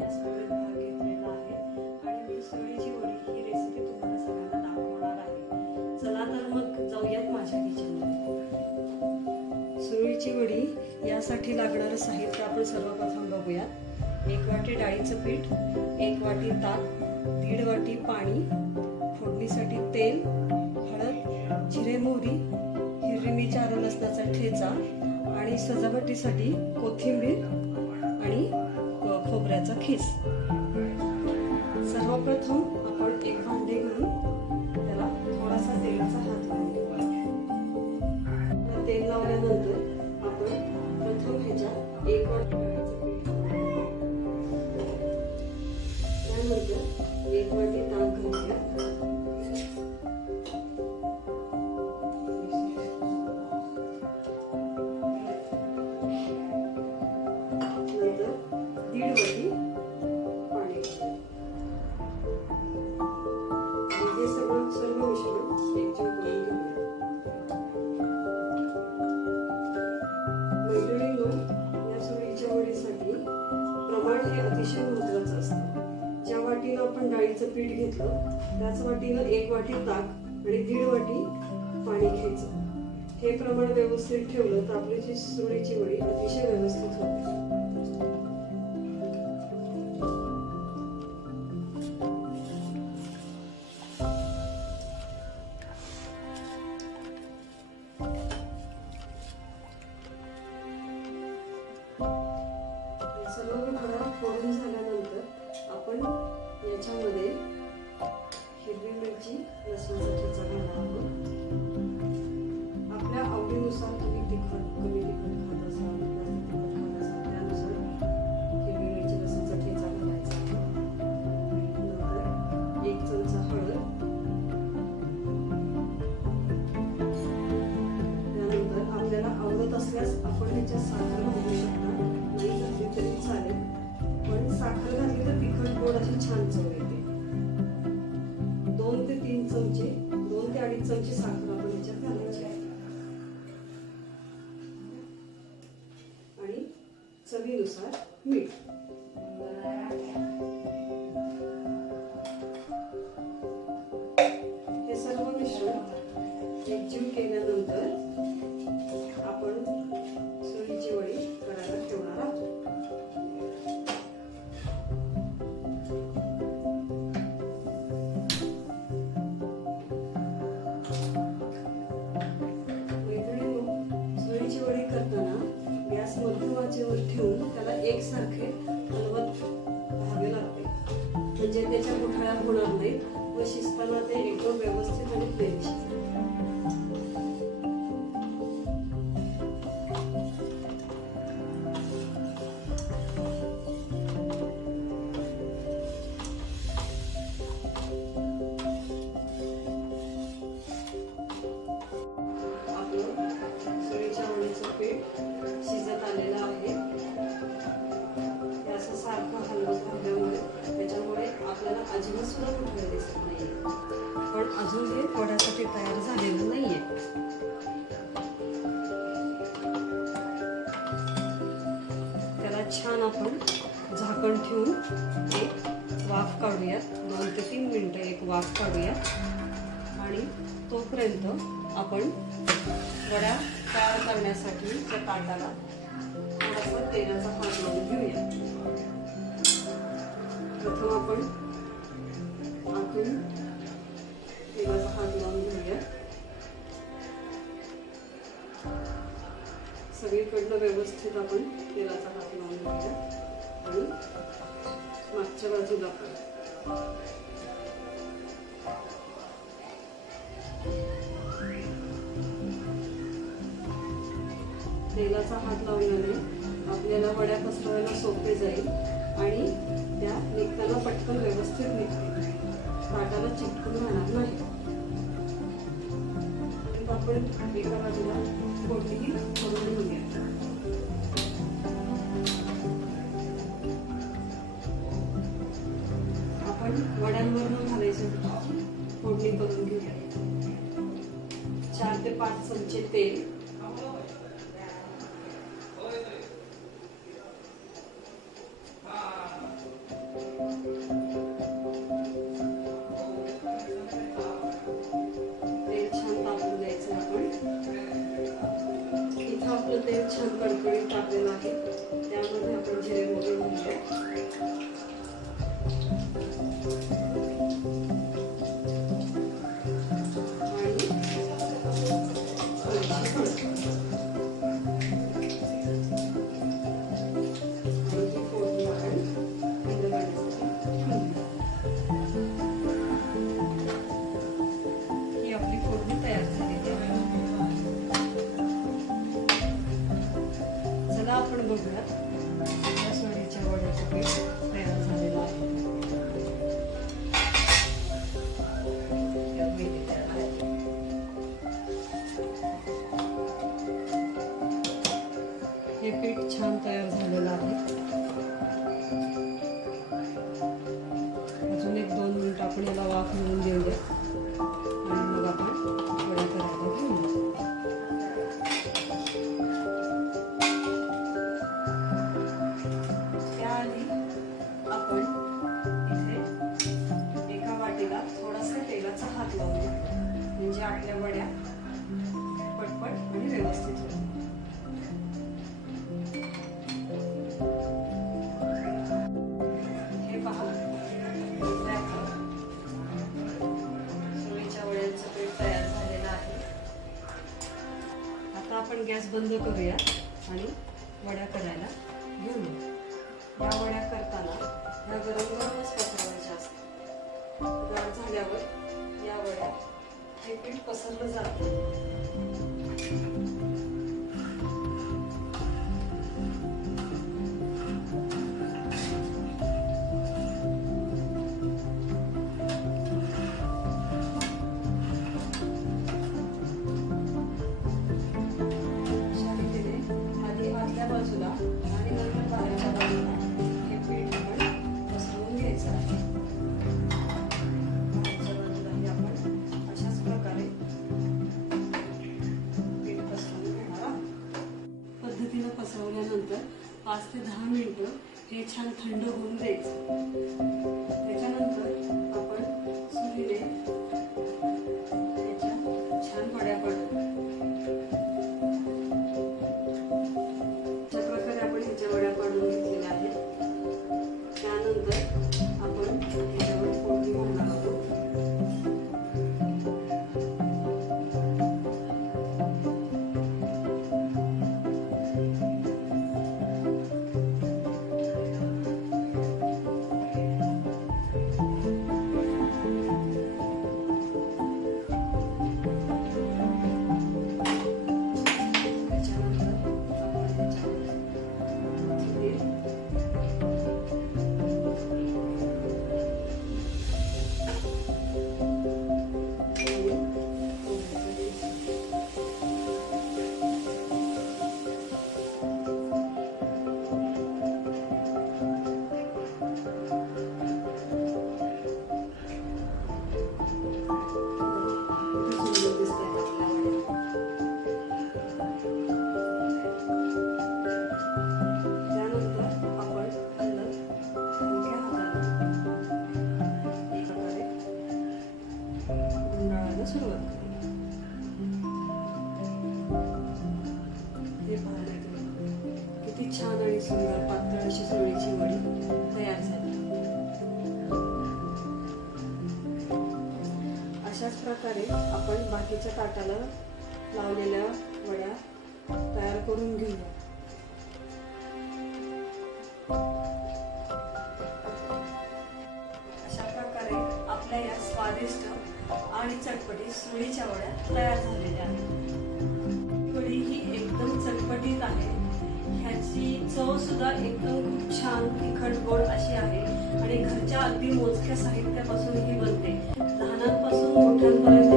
या भाग घेतलेला आहे. आणि मी सुरळीची वडी ही रेसिपी तुम्हाला सगळ्यांना दाखवणार आहे. चला तर मग जाऊयात माझ्या किचनमध्ये सुरळीची वडी यासाठी लागणारं साहित्य आपण सर्वप्रथम बघूयात. एक वाटी डाळीचं पीठ एक वाटी ताक दीड वाटी पाणी फोडणीसाठी तेल हळद जिरे मोहरी हिरवी मिरची आलं लसणाचा ठेचा आणि सजावटीसाठी कोथिंबीर खोबऱ्याचा खीस. सर्वप्रथम या चुरीच्या वडीसाठी प्रमाण हे अतिशय महत्वाचं असतं. ज्या वाटीनं आपण डाळीचं पीठ घेतलं त्याच वाटीनं एक वाटी ताक आणि दीड वाटी पाणी घ्यायचं. हे प्रमाण व्यवस्थित ठेवलं तर आपली जी सुरीची वडी अतिशय व्यवस्थित होते. आपण साखर घालू शकता नाही घातली म्हणजे तरी चालेल पण साखर घातली तर तिखट गोड अशी छान चव येते. दोन ते तीन चमचे दोन ते अडीच चमचे साखर आपण याच्यात घालायची आहे. आणि चवीनुसार मीठ. एकसारखे हलवत राहावे लागते. म्हणजे त्याच्या कुठळ्या होणार नाहीत. व शिजताना ते एकदम व्यवस्थित आणि प्लेन छान आपण झाकण ठेवून एक वाफ काढूयात. दोन ते तीन मिनटं एक वाफ काढूयात. आणि तोपर्यंत आपण वड्या तयार करण्यासाठी त्या ताटाला थोडासा तेलाचा हात लावून घेऊया प्रथम आपण आतून तेलाचा हात सगळीकडनं व्यवस्थित आपण तेलाचा हात लावून घेऊया. आणि मागच्या बाजूला पण. तेलाचा हात लावल्याने आपल्याला वड्या पसरवायला सोपे जाईल आणि त्या निघताना पटकन व्यवस्थित निघतील. ताटाला चिटकून राहणार नाही. आपण एका बाजूला फोडणी करून घेऊया आपण वड्यांवरून घालायचं. फोडणी करून घेऊया. चार ते पाच चमचे तेल. आपलं तेल छान कडकडीत टाकलेलं आहे. त्यामध्ये आपण जिरे मोगळ म्हणतो बंद करूया. मिनटं हे छान थंड होऊन द्यायचं त्याच्यानंतर करायला सुरुवात हे किती छान आणि सुंदर पातळ अशी सोळीची वडी तयार झाली. अशाच प्रकारे आपण बाकीच्या ताटाला लावलेल्या काकडीच्या वड्या तयार झालेल्या आहेत. वडी ही एकदम चटपटीत आहे. ह्याची चव सुद्धा एकदम खूप छान तिखट गोड अशी आहे. आणि घरच्या अगदी मोजक्या साहित्यापासून ही बनते. लहानांपासून मोठ्यांपर्यंत